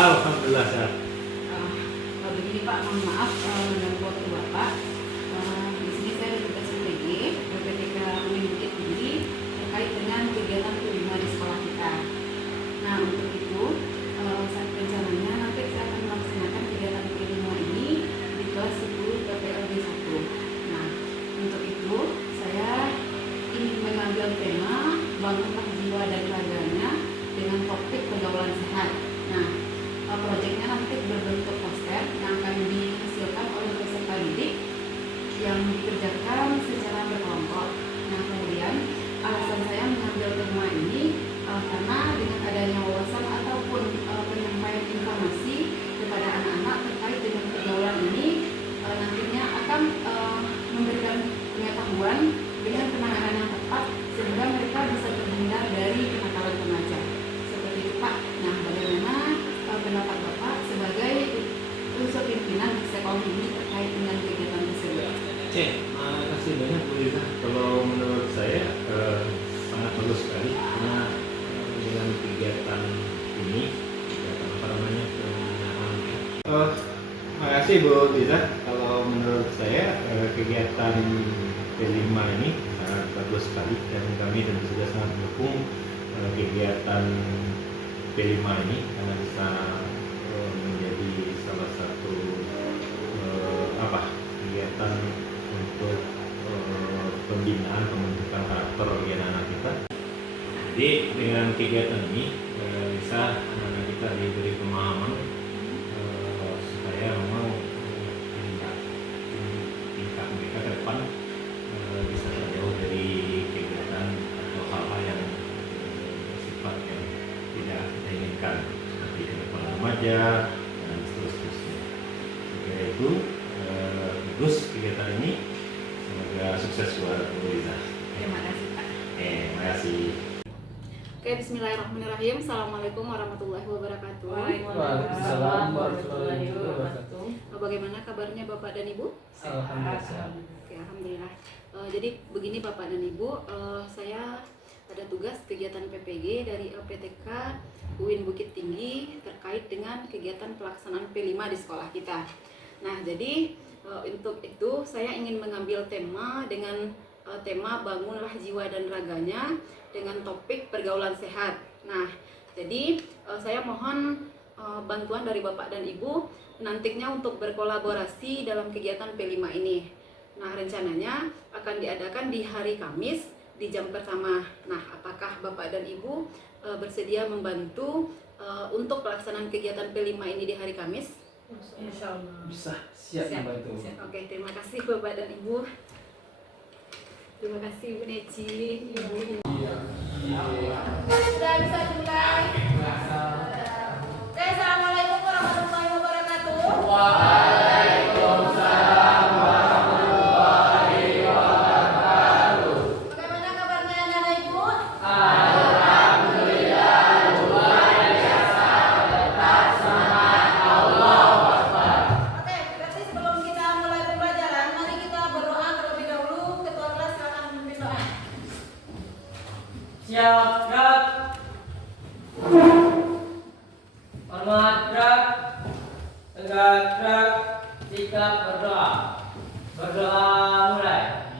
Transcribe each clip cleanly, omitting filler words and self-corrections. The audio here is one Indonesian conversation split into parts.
Alhamdulillah sehat. Begini Pak, mohon maaf mengganggu waktu Bapak. Di sini saya ada tugas PPG PPTK UIN Bukit Tinggi terkait dengan kegiatan kelima di sekolah kita. Nah, untuk itu saat rencananya nanti saya akan melaksanakan kegiatan kelima ini di kelas 10 PPLB 1. Nah, untuk itu saya ingin mengambil tema bangunlah jiwa dan raganya dengan topik pergaulan sehat. Nah, proyeknya nanti berbentuk poster yang akan dihasilkan oleh peserta didik yang dikerjakan secara berkelompok. Nah, kemudian alasan saya mengambil tema ini karena dengan adanya wawasan ataupun penyampaian informasi kepada anak-anak terkait dengan pergaulan ini nantinya akan memberikan pengetahuan dengan penanganan yang tepat sehingga mereka bisa terhindar dari kenakalan remaja. Seperti itu Pak. Nah, bagaimana pendapat Bapak sebagai unsur pimpinan di sekolah ini terkait dengan kegiatan tersebut? Makasih banyak Bu Lisa. Kalau menurut saya sangat bagus sekali karena dengan kegiatan ini, kegiatan apa namanya, pembinaan. Makasih Bu Lisa. Kalau menurut saya kegiatan P5 ini sangat bagus sekali dan kami tentu saja sangat mendukung kegiatan P5 ini karena bisa menjadi salah satu kegiatan untuk pembinaan pembentukan karakter bagi anak kita. Jadi dengan kegiatan ini bisa anak kita diberi pemahaman supaya memang tingkat mereka ke depan bisa terjauh dari kegiatan atau hal-hal yang sifat yang tidak kita inginkan seperti kenakalan remaja dan seterusnya. Kira itu bagus kegiatan ini, semoga sukses buat Bu Lisa. Terima kasih Pak. Terima kasih. Oke, bismillahirrahmanirrahim. Assalamualaikum warahmatullahi wabarakatuh. Waalaikumsalam warahmatullahi wabarakatuh. Bagaimana kabarnya Bapak dan Ibu? Alhamdulillah. Oke, alhamdulillah. Jadi begini Bapak dan Ibu, saya ada tugas kegiatan PPG dari LPTK UIN Bukit Tinggi terkait dengan kegiatan pelaksanaan P5 di sekolah kita. Nah, jadi untuk itu saya ingin mengambil tema dengan tema bangunlah jiwa dan raganya dengan topik pergaulan sehat. Nah, jadi saya mohon bantuan dari Bapak dan Ibu nantinya untuk berkolaborasi dalam kegiatan P5 ini. Nah, rencananya akan diadakan di hari Kamis di jam pertama. Nah, apakah Bapak dan Ibu bersedia membantu untuk pelaksanaan kegiatan P5 ini di hari Kamis? Insya Allah. Bisa, siap membantu. Oke, terima kasih Bapak dan Ibu. Terima kasih Bu Neci. Sudah bisa dimulai. Oke, assalamualaikum warahmatullahi wabarakatuh. Waalaikumsalam warahmatullahi wabarakatuh. Bagaimana kabarnya anak-anak Ibu? Alhamdulillah, luar biasa. Tetap semangat, Allahu Akbar. Oke, berarti sebelum kita mulai pembelajaran, mari kita berdoa terlebih dahulu. Ketua kelas silakan memimpin doa. Siap, gerak. Hormat, gerak. Tegak, gerak. Sikap berdoa. Berdoa mulai.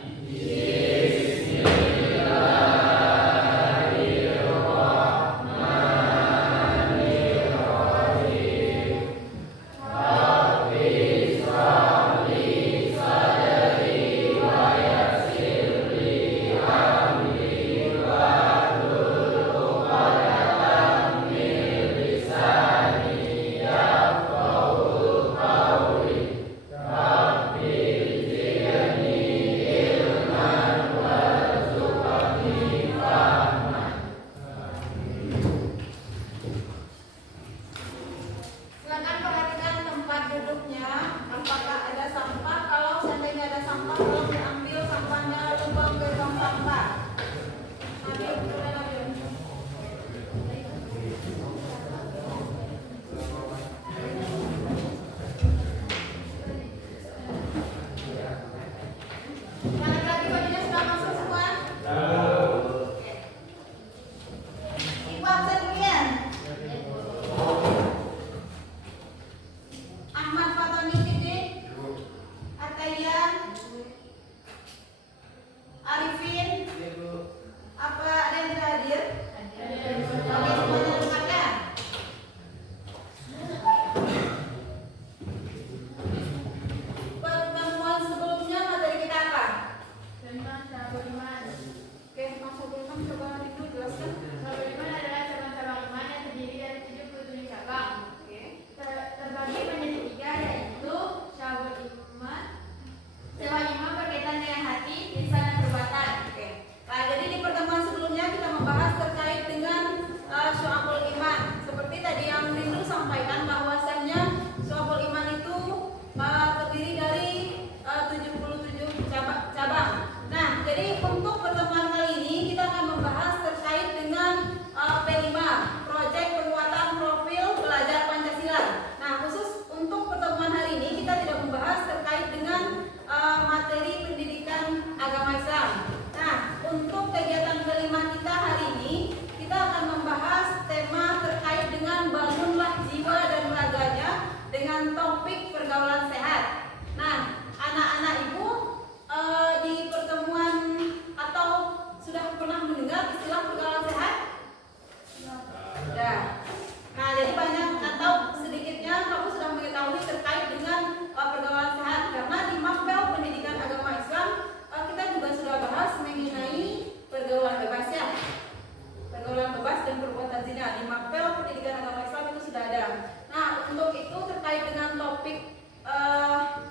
topik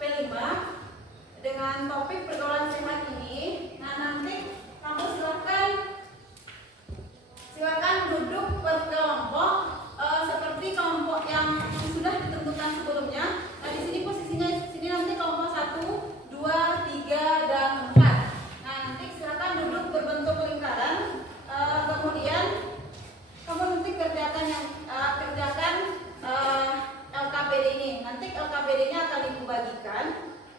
P5 dengan topik pergaulan sehat ini. Nah, nanti kamu silakan duduk berkelompok seperti kelompok yang sudah ditentukan sebelumnya. Nah, di sini posisinya sini nanti kelompok 1, 2, 3 dan 4. Nah, nanti silakan duduk berbentuk lingkaran. Kemudian kamu nanti kerjakan LKPD ini. Nanti LKPD-nya akan dibagikan.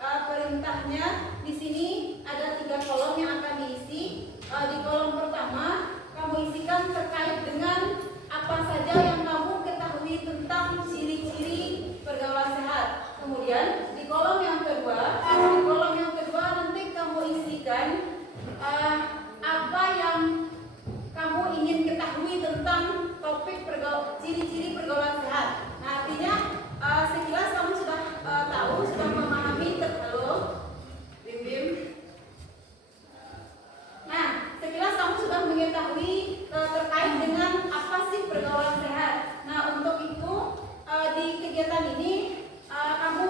Perintahnya di sini ada 3 kolom yang akan diisi. Di kolom pertama kamu isikan terkait dengan apa saja yang kamu ketahui tentang ciri-ciri pergaulan sehat. Kemudian di kolom yang kedua nanti kamu isikan apa yang kamu ingin ketahui tentang topik ciri-ciri pergaulan sehat. Nah, artinya sekilas kamu sudah tahu, sudah memahami Bim. Nah, sekilas kamu sudah mengetahui terkait dengan apa sih pergaulan sehat. Nah, untuk itu di kegiatan ini kamu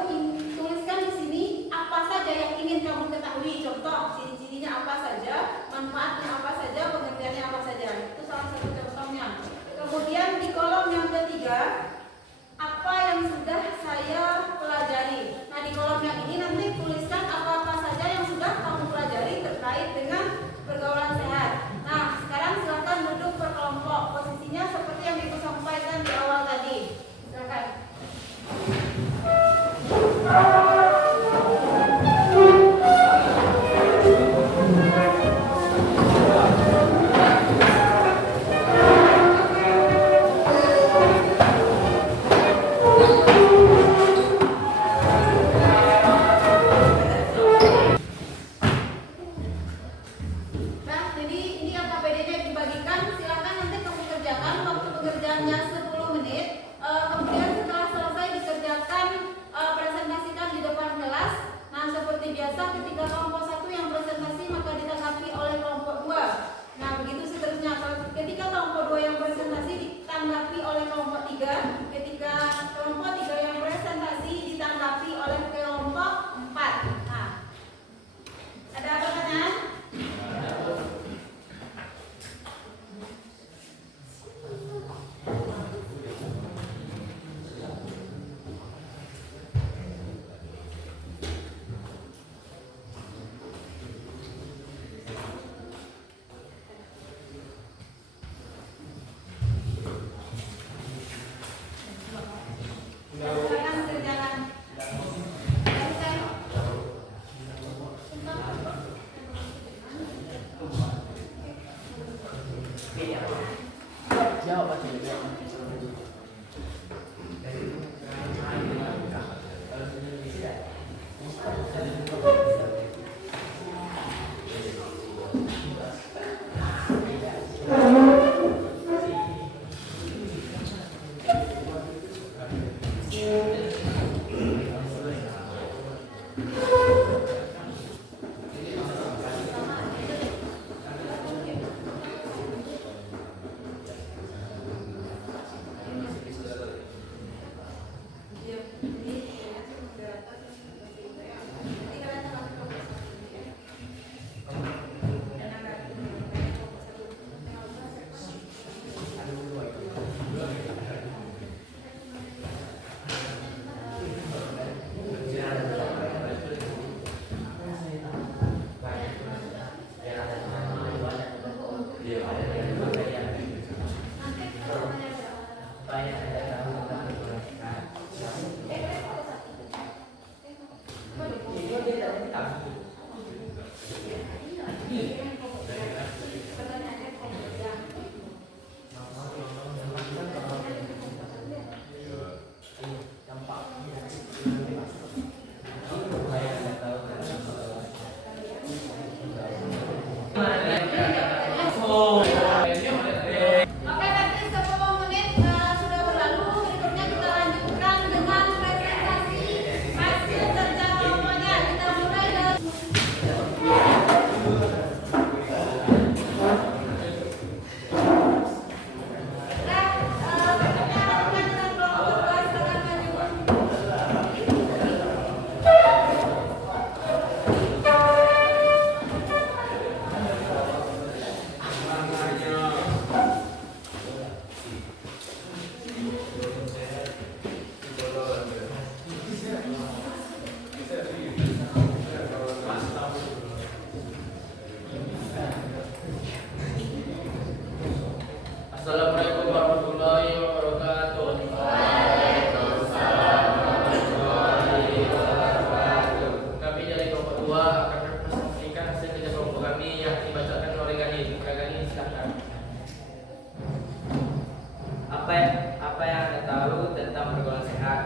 tentang pergaulan sehat.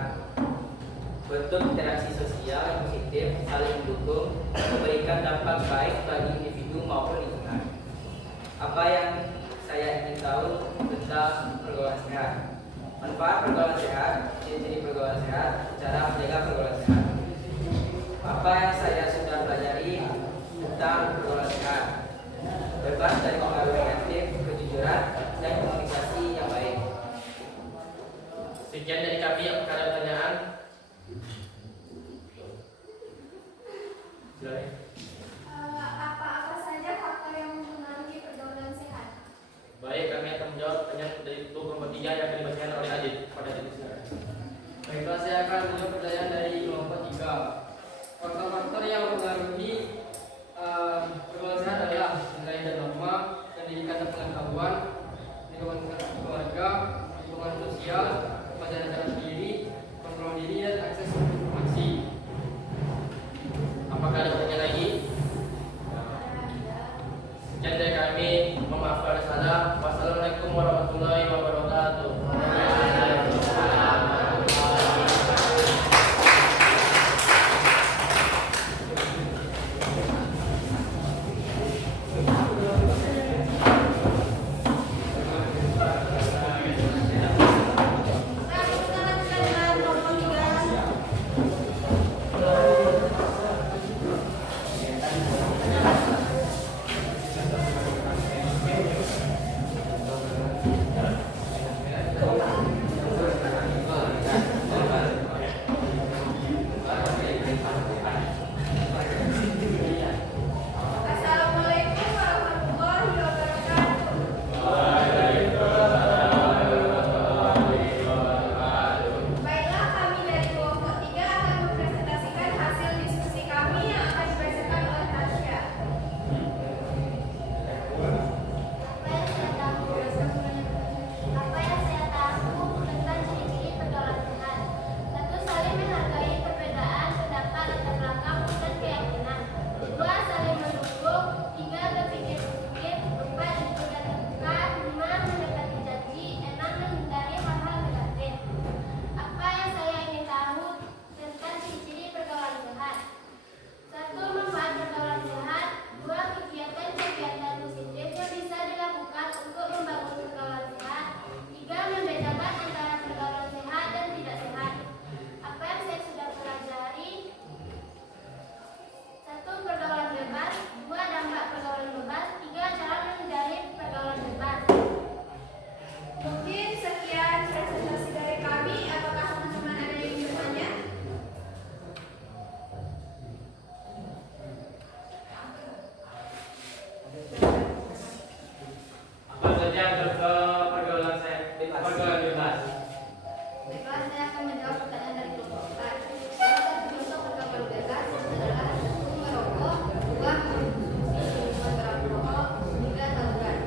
Bentuk interaksi sosial yang positif, saling mendukung, dan memberikan dampak baik bagi individu maupun lingkungan. Apa yang saya ingin tahu tentang pergaulan sehat? Manfaat pergaulan sehat, ciri-ciri pergaulan sehat, cara menjaga pergaulan sehat. Apa yang saya sudah pelajari tentang pergaulan sehat? Bebas dari pengaruh negatif, kejujuran, dan komunikasi yang baik. Sekian dari kami. Apakah ada pertanyaan? Silakan. Apa saja faktor yang mempengaruhi pergaulan sehat? Baik, kami akan menjawab pertanyaan dari kelompok 3 yang akan dibacakan oleh Adit. Pada Adit, silakan. Baiklah, saya akan menjawab pertanyaan dari kelompok 3. Faktor-faktor yang mempengaruhi pergaulan sehat adalah nilai dan norma, pendidikan dan pengetahuan, lingkungan keluarga, lingkungan sosial, kepercayaan terhadap diri, kontrol diri, dan akses informasi. Apakah ada pertanyaan lagi? Sekian dari kami. Mohon maaf kalau ada salah. Wassalamualaikum warahmatullahi wabarakatuh. Assalamualaikum warahmatullahi wabarakatuh. Baiklah, kami dari kelompok 3 akan mempresentasikan hasil diskusi kami yang akan dibacakan oleh Tasya. Apa yang saya tahu tentang ciri-ciri pergaulan sehat? Satu, saling menghargai perbedaan pendapat, latar belakang, dan keyakinan. Dua, saling mendukung. Tiga, berpikir positif. Empat, jujur dan terbuka. Lima, mendekati janji. Enam, menghindari hal-hal negatif. Apa yang saya ingin tahu tentang ciri-ciri pergaulan sehat? Satu, manfaat pergaulan sehat. Dua, kegiatan-kegiatan positif yang bisa dilakukan untuk membangun pergaulan sehat. Tiga, membedakan antara pergaulan sehat dan tidak sehat. Apa yang saya sudah pelajari? Satu, pergaulan bebas. Dua, dampak pergaulan bebas. Tiga, cara menghindari pergaulan bebas. Mungkin sekian presentasi dari kami. Apakah teman-teman ada yang ingin bertanya? Apa saja ke pergaulan sehat? Pergaulan bebas. Baiklah, saya akan menjawab pertanyaan dari kelompok 4. Salah satu contoh pergaulan bebas adalah 1, merokok, 2, mengkonsumsi minuman beralkohol, 3, tawuran.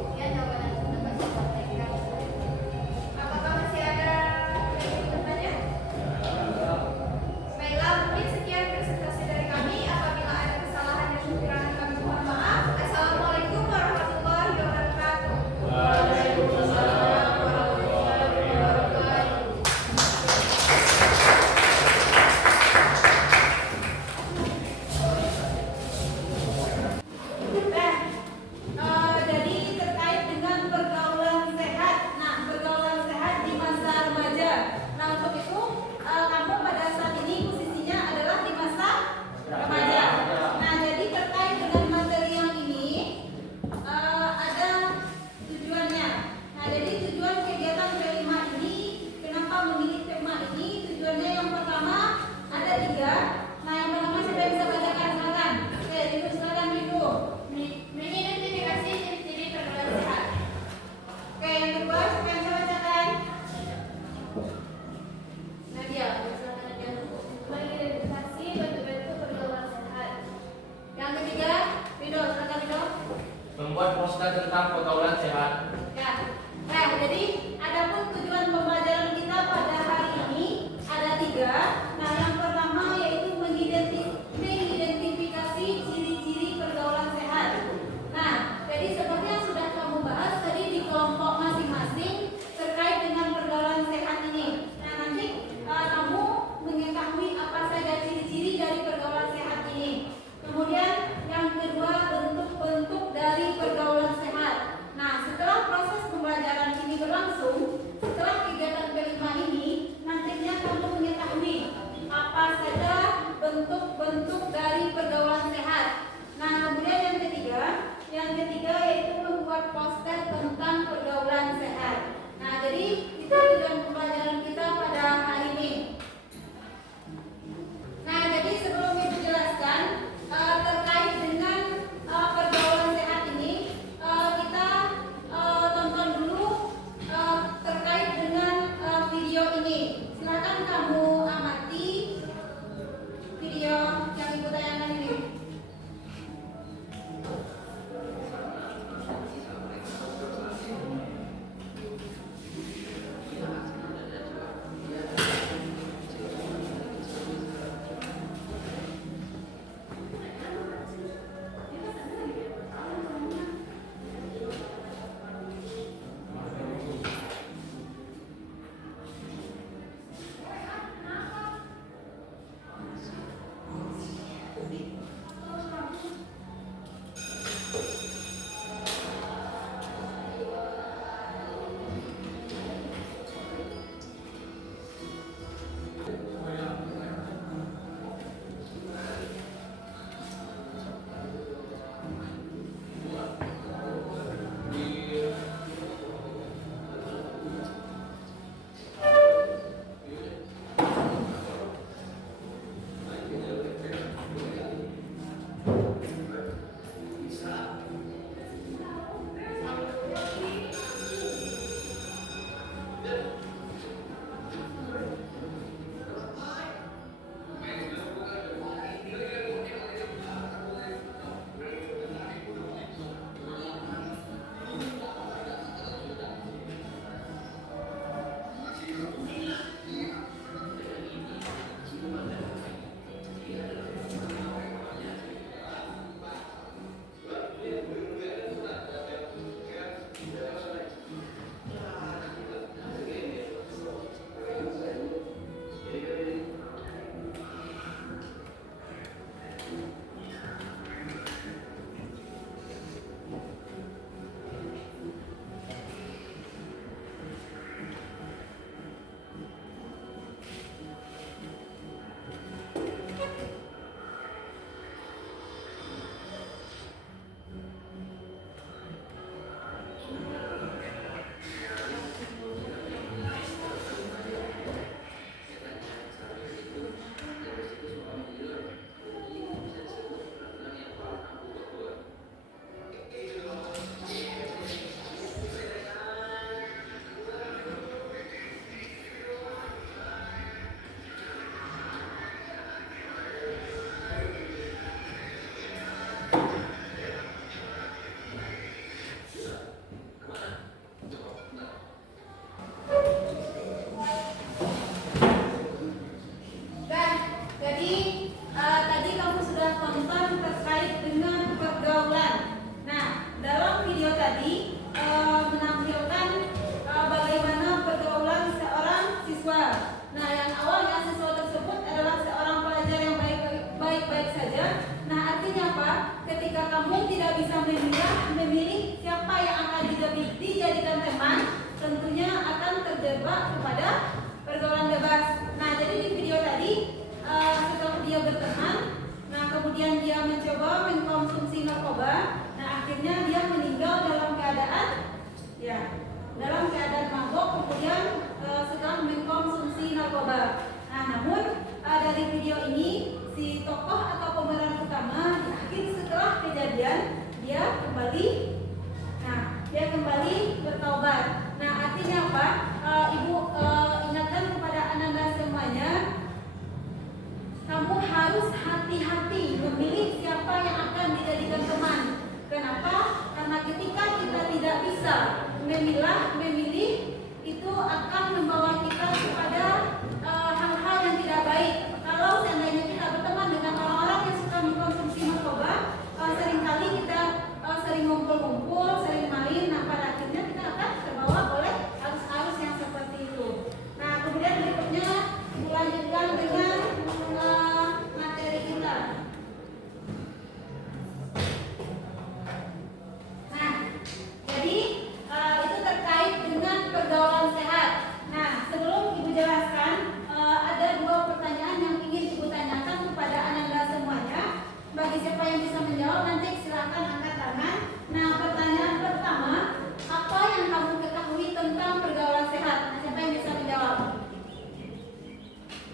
Sekian jawaban yang dapat saya sampaikan. Apakah masih ada yang ingin bertanya? Baiklah, mungkin sekian presentasi dari kami. Apabila ada kesalahan dan kekurangan kami mohon maaf. Assalamualaikum warahmatullahi wabarakatuh. Waalaikumsalam warahmatullahi wabarakatuh. mencoba kepada pergaulan bebas. Nah, jadi di video tadi setelah dia berteman, nah kemudian dia mencoba mengkonsumsi narkoba. Nah, akhirnya dia meninggal dalam keadaan mabok, kemudian sedang mengkonsumsi narkoba. Nah, namun dari video ini si tokoh atau pemeran utama di akhir setelah kejadian dia kembali bertaubat. Nah, artinya apa? Ibu ingatkan kepada Ananda semuanya, kamu harus hati-hati memilih siapa yang akan dijadikan teman. Kenapa? Karena ketika kita tidak bisa memilih, itu akan membawa kita kepada hal-hal yang tidak baik. Kalau seandainya kita berteman dengan orang-orang yang suka mengkonsumsi narkoba, seringkali kita sering ngumpul-ngumpul, sering main. Nah, pada akhirnya kita akan terbawa oleh arus-arus yang seperti itu. Nah, kemudian berikutnya dilanjutkan dengan materi kita. Nah, jadi itu terkait dengan pergaulan sehat. Nah, sebelum Ibu jelaskan, ada dua pertanyaan yang ingin Ibu tanyakan kepada Ananda semuanya. Bagi siapa yang bisa menjawab, nanti silakan angkat tangan. Nah, pertanyaan pertama, apa yang kamu ketahui tentang pergaulan sehat? Nah, siapa yang bisa menjawab?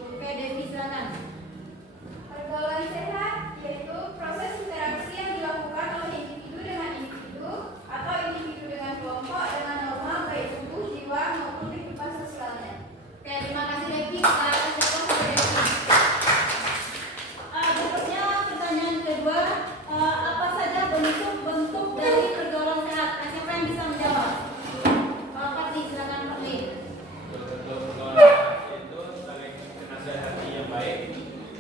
Oke, Devi, silakan. Pergaulan sehat yaitu proses interaksi yang dilakukan oleh individu dengan individu atau individu dengan kelompok dengan norma baik tubuh, jiwa maupun kehidupan sosialnya. Oke, terima kasih Devi. Kita akan jawab ke Devi. Berikutnya pertanyaan kedua, apa saja bentuk-bentuk dari pergaulan sehat? Nah, siapa yang bisa menjawab? Fatli, silakan Fatli. Bentuk pergaulan itu saling menasihati yang baik,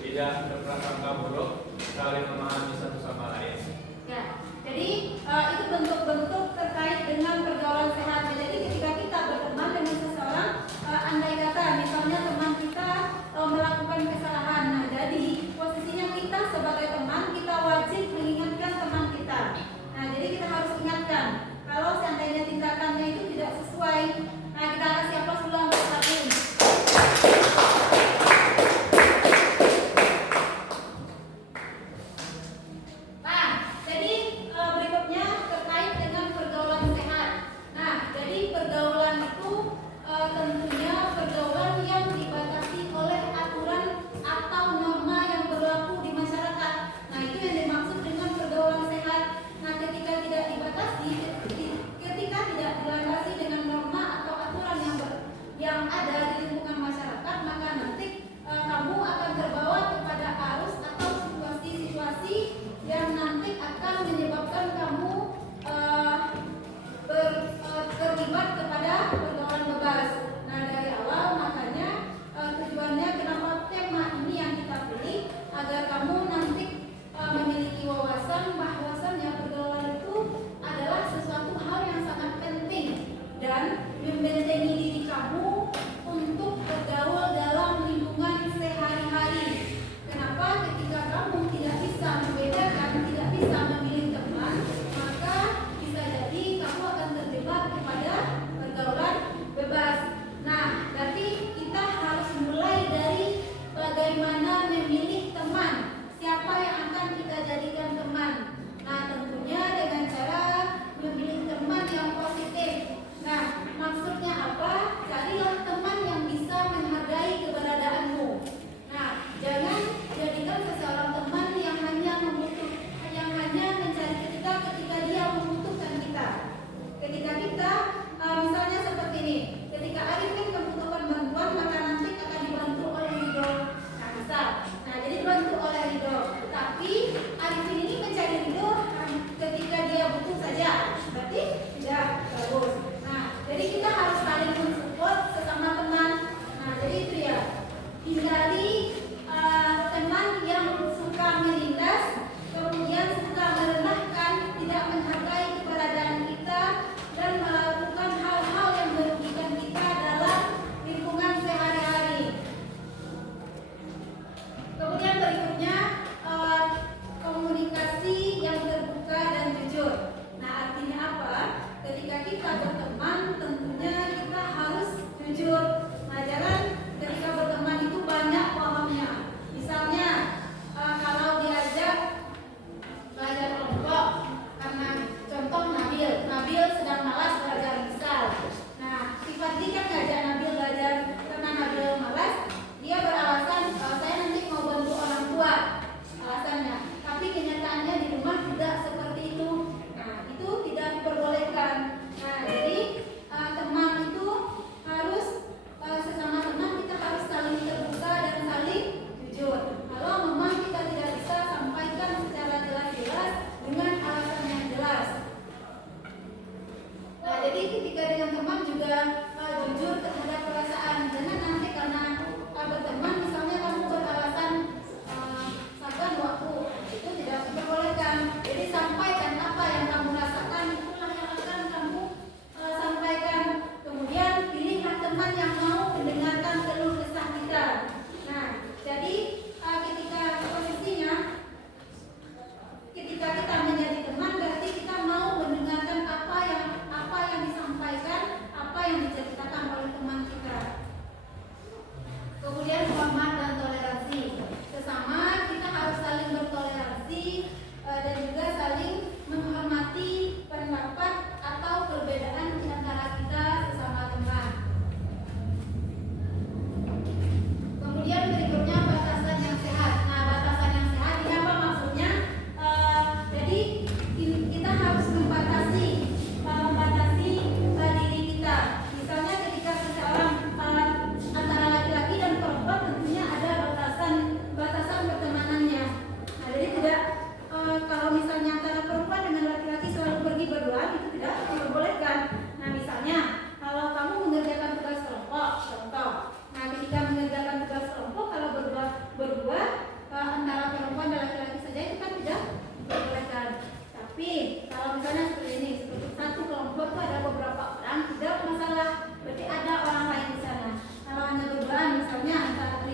tidak berprasangka buruk, saling memahami satu sama lain. Ya, jadi itu bentuk-bentuk terkait dengan pergaulan sehat. Nah, jadi ketika kita berteman dengan seseorang, andai kata misalnya teman kita melakukan kesalahan, nah jadi posisinya kita sebagai teman, kita wajib mengingatkan teman kita. Nah, jadi kita harus ingatkan kalau seandainya tindakannya itu tidak sesuai. Nah, kita kasih aplaus dulu untuk Fatli.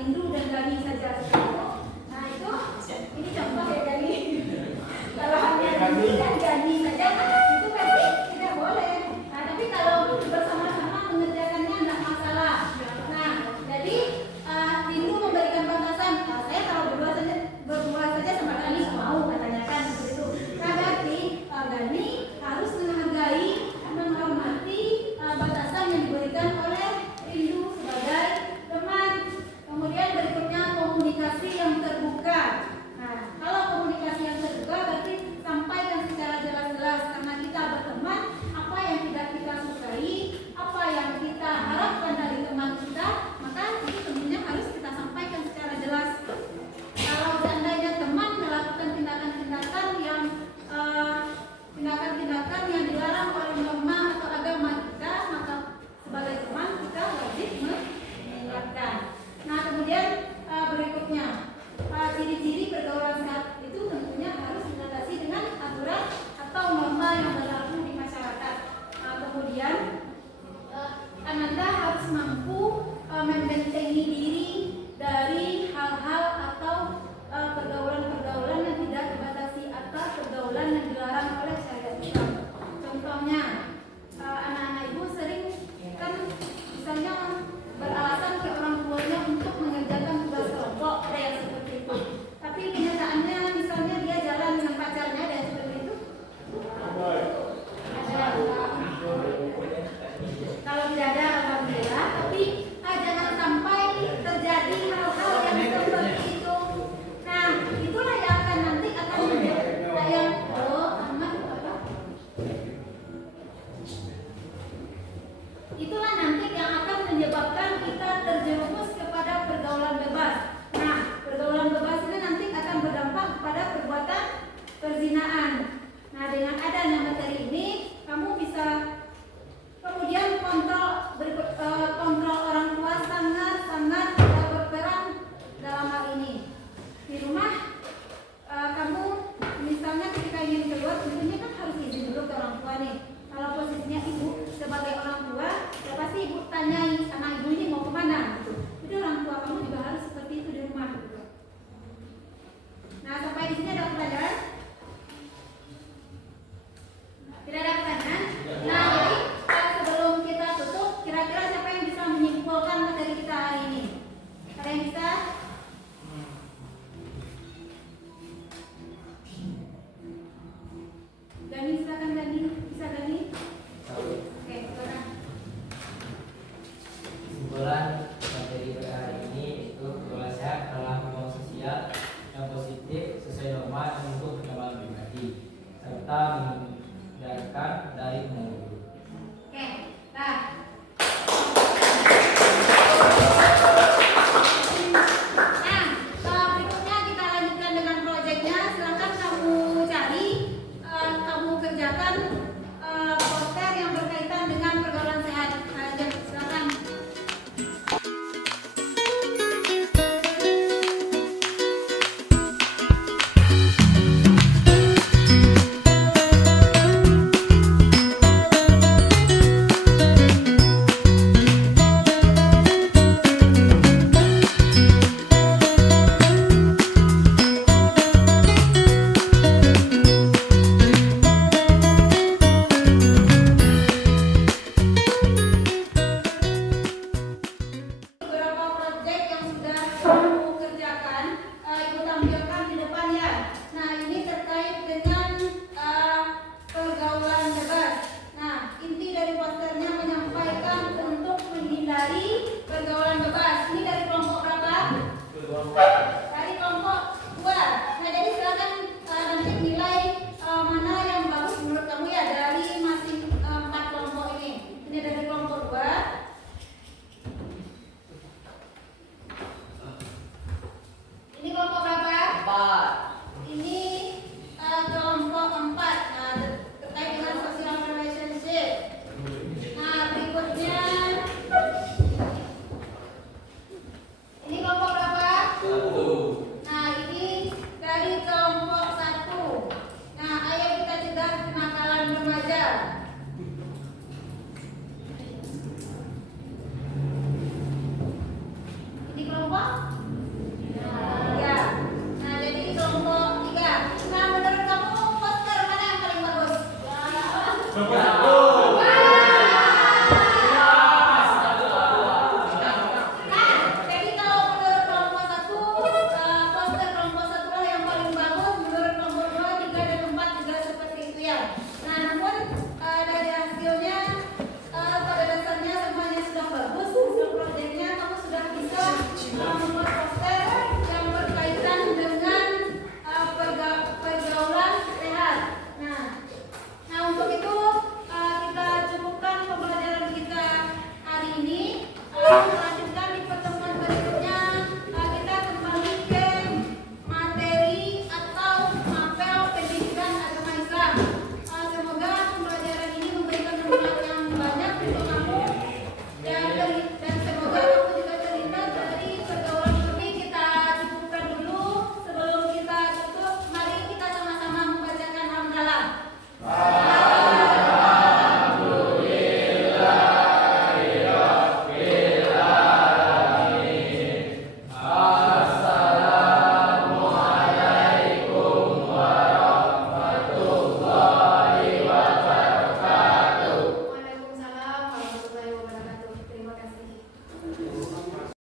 rindu dan Gani saja. Nah itu ini contoh ya Gani. Kalau hanya rindu dan Gani saja kan itu berarti tidak boleh. Nah, tapi kalau bersama-sama mengerjakannya tidak masalah. Nah jadi rindu memberikan batasan. Nah, saya kalau berdua saja sama Gani mau katanya kan seperti itu. Nah berarti Gani harus menghargai, menghormati batasan yang diberikan oleh rindu sebagai teman. Kemudian berikutnya komunikasi Pak?